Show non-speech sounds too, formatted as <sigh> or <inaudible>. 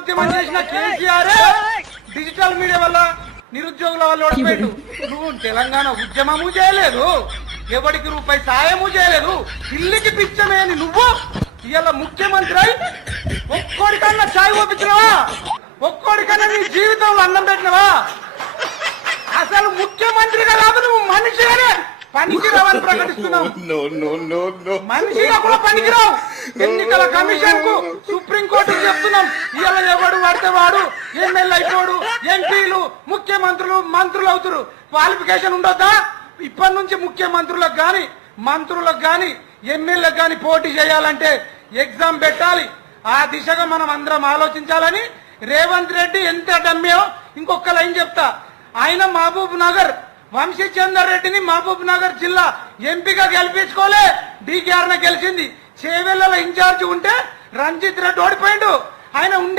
ఉద్యమం చేసిన KCR digital media వల్ల నిరుద్యోగుల వల్ల ఓడిపోయాడు. నువ్వు తెలంగాణ ఉద్యమము చేయలేదు. ఎవరికి రూపాయి సాయము చేయలేదు. పిల్లికి పిచ్చమేని నువ్వు ఇవాళ ముఖ్యమంత్రి అయి ఒక్కోడికన్నా చాయ్ పంపించినవా ఒక్కోడికన్నా నీ జీవితంలో అన్నం పెట్టినవా? అసలు ముఖ్యమంత్రిగా కాదు నువ్వు మనిషిగానే పనికిరావని <laughs> ప్రకటిస్తున్నావు. మనిషిగా కూడా పనికిరావు. ఎన్నికల కమిషన్కు ఎవడు పడితే వాడు ఎమ్మెల్యే అయిపోడు ఎంపీలు ముఖ్యమంత్రులు మంత్రులు అవుతారు క్వాలిఫికేషన్ ఉండొద్దా? ఇప్పటి నుంచి ముఖ్యమంత్రులకు కానీ మంత్రులకు కానీ ఎమ్మెల్యేలకు కానీ పోటీ చేయాలంటే ఎగ్జామ్ పెట్టాలి. ఆ దిశగా మనం అందరం ఆలోచించాలని రేవంత్ రెడ్డి ఎంత డమ్యో ఇంకొక లైన్ చెప్తా? ఆయన మహబూబ్ నగర్ వంశీచందర్ రెడ్డిని మహబూబ్ నగర్ జిల్లా ఎంపీగా గెలిపించుకోలే. డీకేఆర్న గెలిచింది. చేవెళ్ళ ఇన్ఛార్జ్ ఉంటే రంజిత్ రెడ్డి ఓడిపోయిండు. ఆయన ఉండే